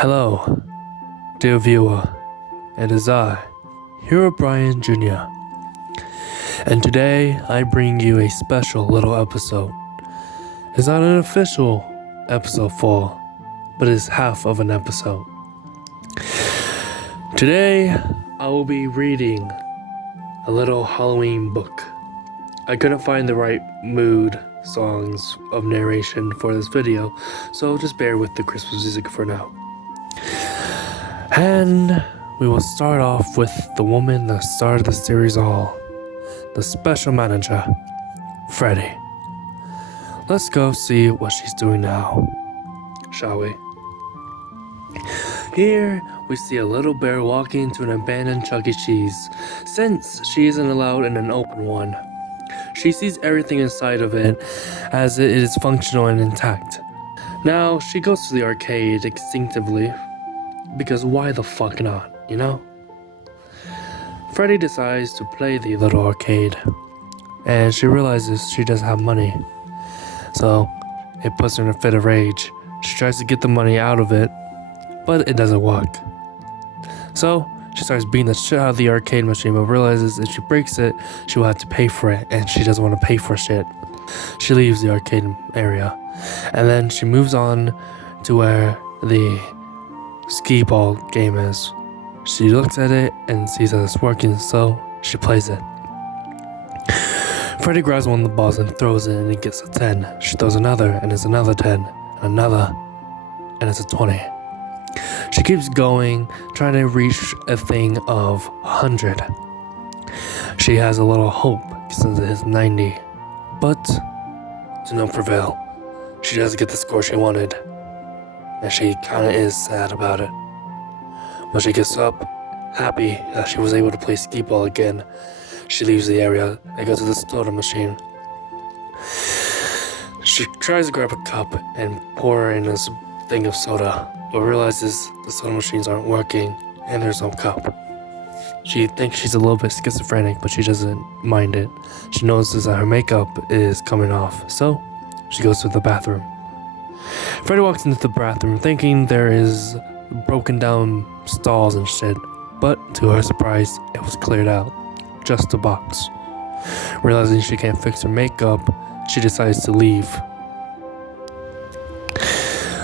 Hello, dear viewer. It is I, Hero Brian Jr. And today I bring you a special little episode. It's not an official episode 4, but it's half of an episode. Today I will be reading a little Halloween book. I couldn't find the right mood songs of narration for this video, so just bear with the Christmas music for now. And we will start off with the woman that started the series all, the special manager, Freddy. Let's go see what she's doing now, shall we? Here we see a little bear walking into an abandoned Chuck E. Cheese, since she isn't allowed in an open one. She sees everything inside of it as it is functional and intact. Now she goes to the arcade instinctively, because why the fuck not, you know? Freddy decides to play the little arcade, and she realizes she doesn't have money. So it puts her in a fit of rage. She tries to get the money out of it, but it doesn't work. So she starts beating the shit out of the arcade machine, but realizes if she breaks it, she will have to pay for it, and she doesn't want to pay for shit. She leaves the arcade area, and then she moves on to where the skee ball game is. She looks at it and sees that it's working, so she plays it. Freddy grabs one of the balls and throws it, and it gets a 10. She throws another, and it's another 10, and another, and it's a 20. She keeps going, trying to reach a thing of 100. She has a little hope since it is 90, but to no prevail. She doesn't get the score she wanted, and she kinda is sad about it. When she gets up, happy that she was able to play skee ball again, she leaves the area and goes to the soda machine. She tries to grab a cup and pour in this thing of soda, but realizes the soda machines aren't working and there's no cup. She thinks she's a little bit schizophrenic, but she doesn't mind it. She notices that her makeup is coming off, so she goes to the bathroom. Freddy walks into the bathroom thinking there is broken down stalls and shit, but to her surprise, it was cleared out. Just a box. Realizing she can't fix her makeup, she decides to leave.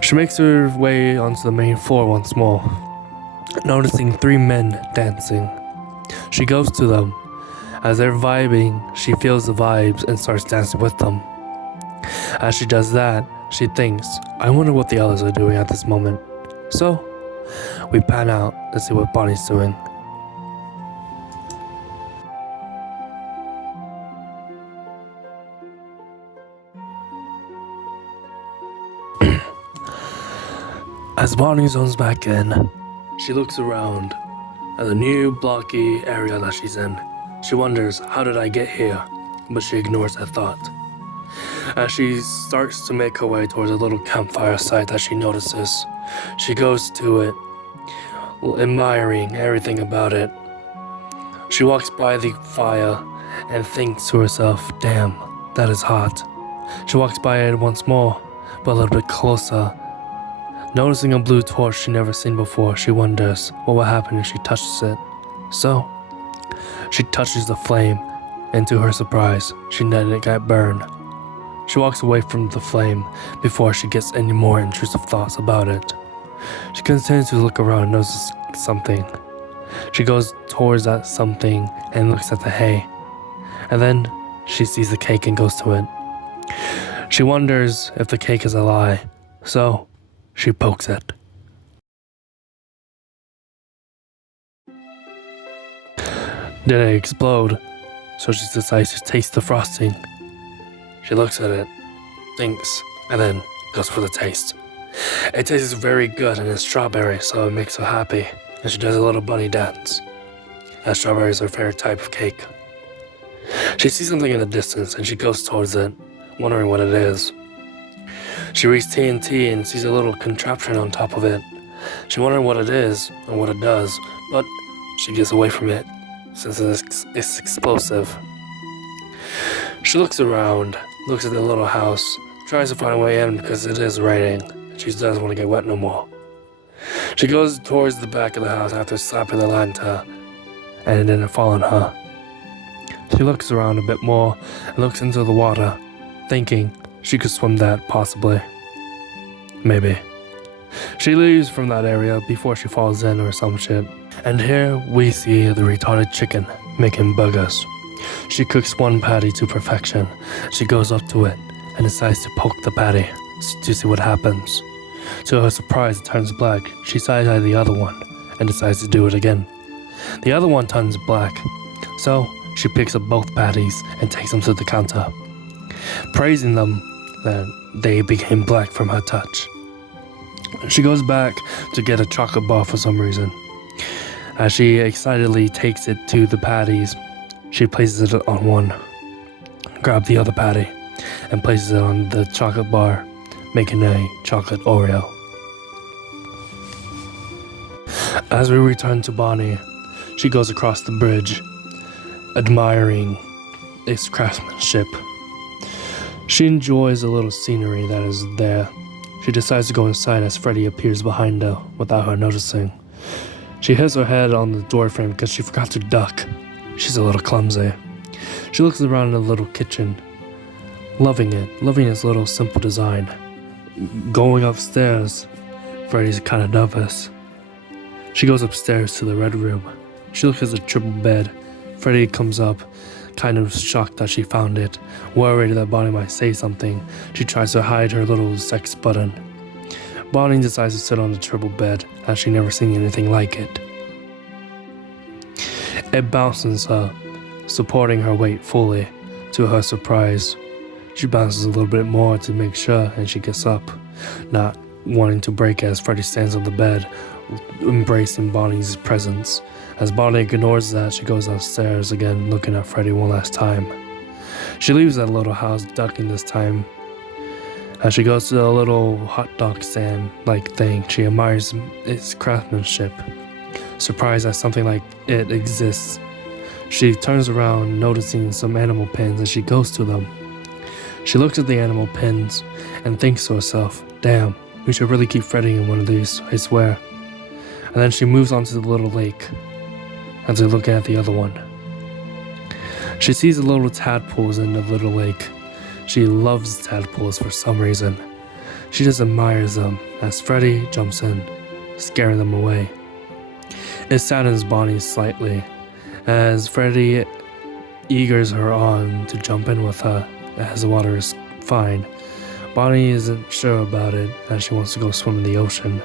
She makes her way onto the main floor once more, noticing 3 men dancing. She goes to them. As they're vibing, she feels the vibes and starts dancing with them. As she does that, she thinks, I wonder what the others are doing at this moment. So, we pan out to see what Bonnie's doing. As Bonnie zones back in, she looks around at the new blocky area that she's in. She wonders, how did I get here? But she ignores that thought. As she starts to make her way towards a little campfire site that she notices, she goes to it, admiring everything about it. She walks by the fire and thinks to herself, damn, that is hot. She walks by it once more, but a little bit closer. Noticing a blue torch she never seen before, she wonders what will happen if she touches it. So, she touches the flame, and to her surprise, she didn't get burned. She walks away from the flame before she gets any more intrusive thoughts about it. She continues to look around and notices something. She goes towards that something and looks at the hay. And then she sees the cake and goes to it. She wonders if the cake is a lie, so she pokes it. Then it explodes, so she decides to taste the frosting. She looks at it, thinks, and then goes for the taste. It tastes very good and it's strawberry, so it makes her happy, and she does a little bunny dance, as strawberry is her favorite type of cake. She sees something in the distance and she goes towards it, wondering what it is. She reads TNT and sees a little contraption on top of it. She wonders what it is and what it does, but she gets away from it, since it's explosive. She looks around, looks at the little house, tries to find a way in because it is raining. She doesn't want to get wet no more. She goes towards the back of the house after slapping the lanta, and it didn't fall on her. She looks around a bit more and looks into the water, thinking she could swim that, possibly. Maybe. She leaves from that area before she falls in or some shit. And here we see the retarded chicken making burgers. She cooks one patty to perfection. She goes up to it and decides to poke the patty to see what happens. To her surprise, it turns black. She side-eyes the other one and decides to do it again. The other one turns black, so she picks up both patties and takes them to the counter, praising them that they became black from her touch. She goes back to get a chocolate bar for some reason. As she excitedly takes it to the patties, she places it on one, grabs the other patty, and places it on the chocolate bar, making a chocolate Oreo. As we return to Bonnie, she goes across the bridge, admiring its craftsmanship. She enjoys the little scenery that is there. She decides to go inside as Freddy appears behind her without her noticing. She hits her head on the doorframe because she forgot to duck. She's a little clumsy. She looks around the little kitchen, loving its little simple design. Going upstairs, Freddy's kind of nervous. She goes upstairs to the red room. She looks at the triple bed. Freddy comes up, kind of shocked that she found it. Worried that Bonnie might say something, she tries to hide her little sex button. Bonnie decides to sit on the triple bed, as she never seen anything like it. It bounces her, supporting her weight fully. To her surprise, she bounces a little bit more to make sure, and she gets up, not wanting to break as Freddy stands on the bed, embracing Bonnie's presence. As Bonnie ignores that, she goes downstairs again, looking at Freddy one last time. She leaves that little house, ducking this time. As she goes to the little hot dog stand-like thing, she admires its craftsmanship. Surprised that something like it exists, she turns around, noticing some animal pins, and she goes to them. She looks at the animal pins and thinks to herself, damn, we should really keep Freddy in one of these, I swear. And then she moves on to the little lake as they look at the other one. She sees the little tadpoles in the little lake. She loves tadpoles for some reason. She just admires them as Freddy jumps in, scaring them away. It saddens Bonnie slightly as Freddy eagers her on to jump in with her as the water is fine. Bonnie isn't sure about it as she wants to go swim in the ocean.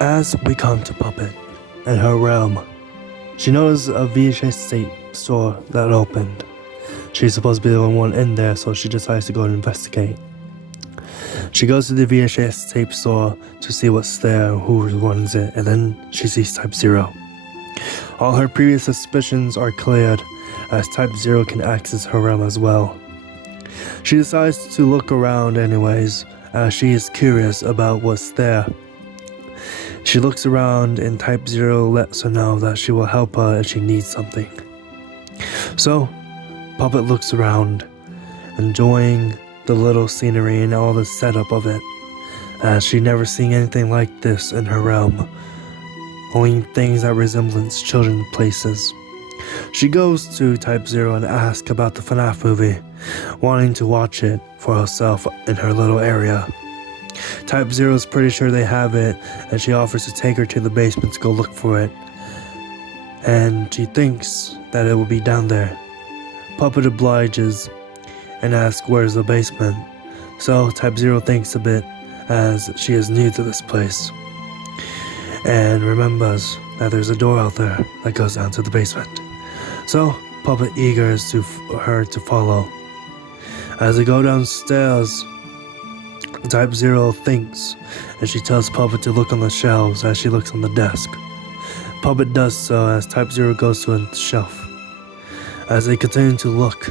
As we come to Puppet and her realm, she notices a VHS tape store that opened. She's supposed to be the only one in there, so she decides to go and investigate. She goes to the VHS tape store to see what's there, who runs it, and then she sees Type 0. All her previous suspicions are cleared, as Type 0 can access her realm as well. She decides to look around anyways, as she is curious about what's there. She looks around and Type 0 lets her know that she will help her if she needs something. So, Puppet looks around, enjoying the little scenery and all the setup of it, as she never seen anything like this in her realm. Only things that resemblance children's places. She goes to Type 0 and asks about the FNAF movie, wanting to watch it for herself in her little area. Type 0 is pretty sure they have it, and she offers to take her to the basement to go look for it. And she thinks that it will be down there. Puppet obliges and asks where's the basement. So Type 0 thinks a bit, as she is new to this place, and remembers that there's a door out there that goes down to the basement. So Puppet eagers to her to follow. As they go downstairs, Type 0 thinks, and she tells Puppet to look on the shelves as she looks on the desk. Puppet does so as Type 0 goes to a shelf. As they continue to look,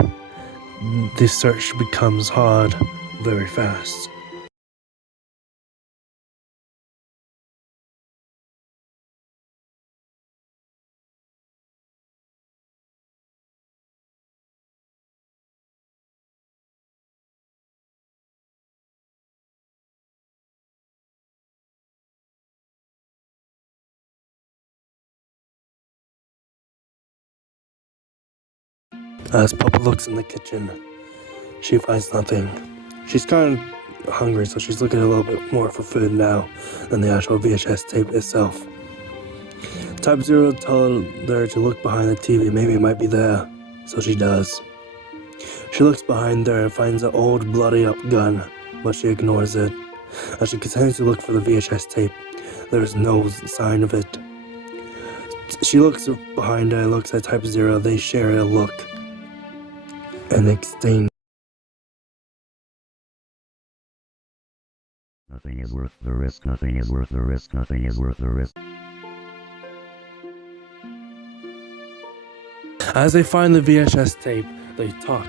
the search becomes hard very fast. As Papa looks in the kitchen, she finds nothing. She's kind of hungry, so she's looking a little bit more for food now than the actual VHS tape itself. Type Zero told her to look behind the TV, maybe it might be there, so she does. She looks behind her and finds an old bloody up gun, but she ignores it. As she continues to look for the VHS tape, there is no sign of it. She looks behind her and looks at Type Zero. They share a look and exchange. Nothing is worth the risk, nothing is worth the risk, nothing is worth the risk. As they find the VHS tape, they talk.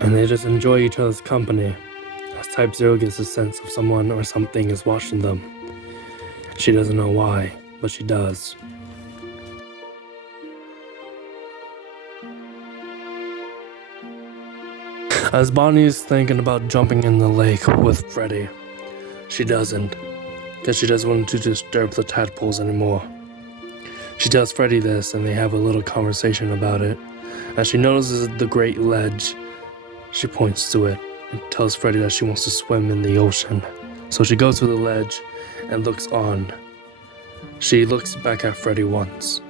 And they just enjoy each other's company. As Type Zero gets a sense of someone or something is watching them. She doesn't know why, but she does. As Bonnie is thinking about jumping in the lake with Freddy, she doesn't, because she doesn't want to disturb the tadpoles anymore. She tells Freddy this and they have a little conversation about it. As she notices the great ledge, she points to it and tells Freddy that she wants to swim in the ocean. So she goes to the ledge and looks on. She looks back at Freddy once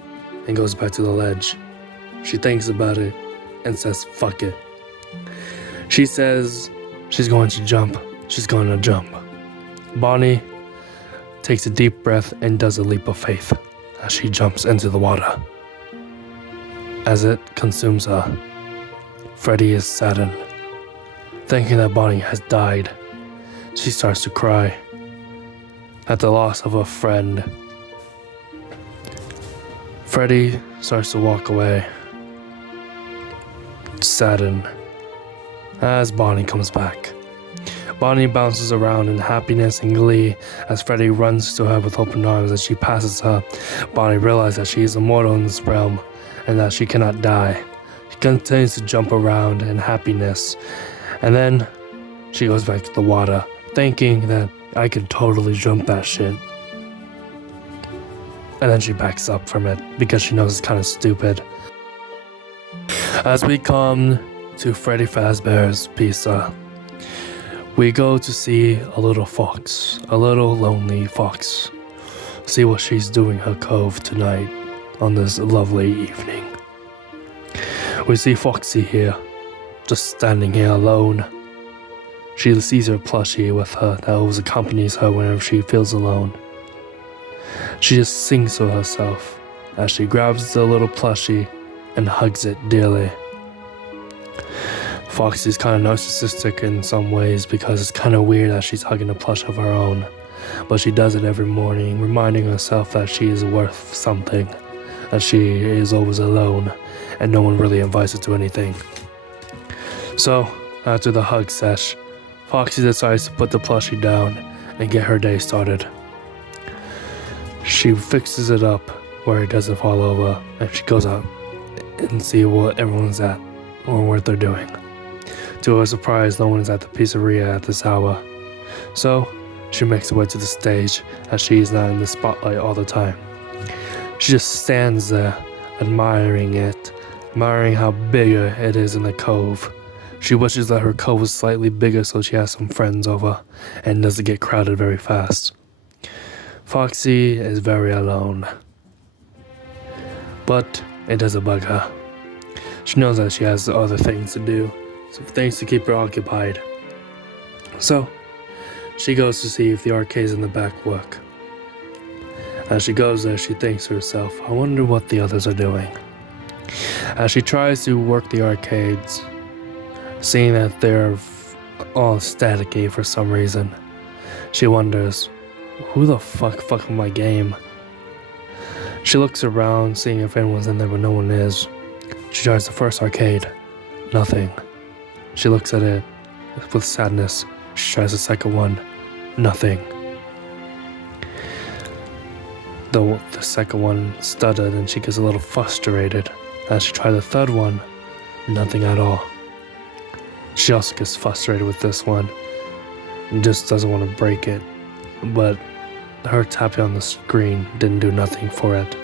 and goes back to the ledge. She thinks about it and says, fuck it. She says she's going to jump. She's going to jump. Bonnie takes a deep breath and does a leap of faith as she jumps into the water. As it consumes her, Freddy is saddened. Thinking that Bonnie has died, she starts to cry at the loss of a friend. Freddy starts to walk away, saddened, as Bonnie comes back. Bonnie bounces around in happiness and glee as Freddy runs to her with open arms. As she passes her, Bonnie realizes that she is immortal in this realm and that she cannot die. She continues to jump around in happiness, and then she goes back to the water, thinking that I can totally jump that shit. And then she backs up from it because she knows it's kind of stupid. As we come to Freddy Fazbear's Pizza, we go to see a little fox, a little lonely fox. See what she's doing her cove tonight on this lovely evening. We see Foxy here, just standing here alone. She sees her plushie with her that always accompanies her whenever she feels alone. She just sings to herself as she grabs the little plushie and hugs it dearly. Foxy's kind of narcissistic in some ways because it's kind of weird that she's hugging a plush of her own. But she does it every morning, reminding herself that she is worth something, that she is always alone, and no one really invites her to anything. So, after the hug sesh, Foxy decides to put the plushie down and get her day started. She fixes it up where it doesn't fall over, and she goes out and see what everyone's at or what they're doing. To her surprise, no one is at the pizzeria at this hour. So, she makes her way to the stage as she is not in the spotlight all the time. She just stands there, admiring it, admiring how bigger it is in the cove. She wishes that her cove was slightly bigger so she has some friends over and doesn't get crowded very fast. Foxy is very alone, but it doesn't bug her. She knows that she has other things to do, some things to keep her occupied. So, she goes to see if the arcades in the back work. As she goes there, she thinks to herself, I wonder what the others are doing. As she tries to work the arcades, seeing that they're all staticky for some reason, she wonders, who the fuck fucked my game? She looks around, seeing if anyone's in there, but no one is. She tries the first arcade. Nothing. She looks at it with sadness. She tries the second one. Nothing. The second one stuttered and she gets a little frustrated. As she tries the third one, nothing at all. She also gets frustrated with this one and just doesn't want to break it. But her tapping on the screen didn't do nothing for it.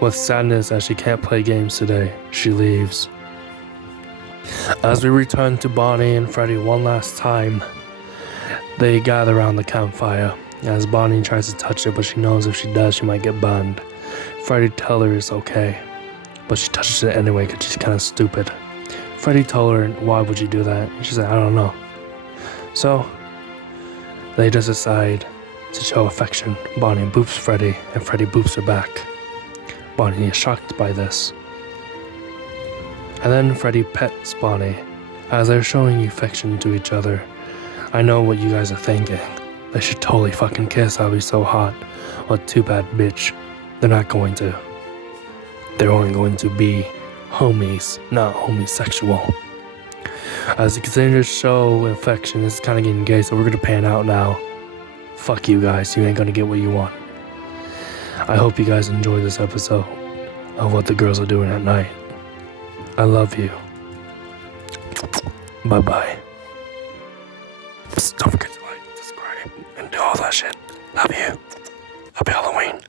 With sadness as she can't play games today, she leaves As we return to Bonnie and Freddy one last time, they gather around the campfire. As Bonnie tries to touch it, but she knows if she does, she might get burned. Freddy tells her it's okay, but she touches it anyway because she's kind of stupid. Freddy told her, why would you do that? She said, I don't know. So, they just decide to show affection. Bonnie boops Freddy, and Freddy boops her back. Bonnie is shocked by this. And then Freddy pets Bonnie. As they're showing affection to each other, I know what you guys are thinking. They should totally fucking kiss, that'd be so hot. Well, too bad, bitch. They're not going to. They're only going to be homies, not homosexual. As the continues to show affection, it's kind of getting gay, so we're gonna pan out now. Fuck you guys, you ain't gonna get what you want. I hope you guys enjoyed this episode of what the girls are doing at night. I love you. Bye-bye. Don't forget to like, subscribe, and do all that shit. Love you. Happy Halloween.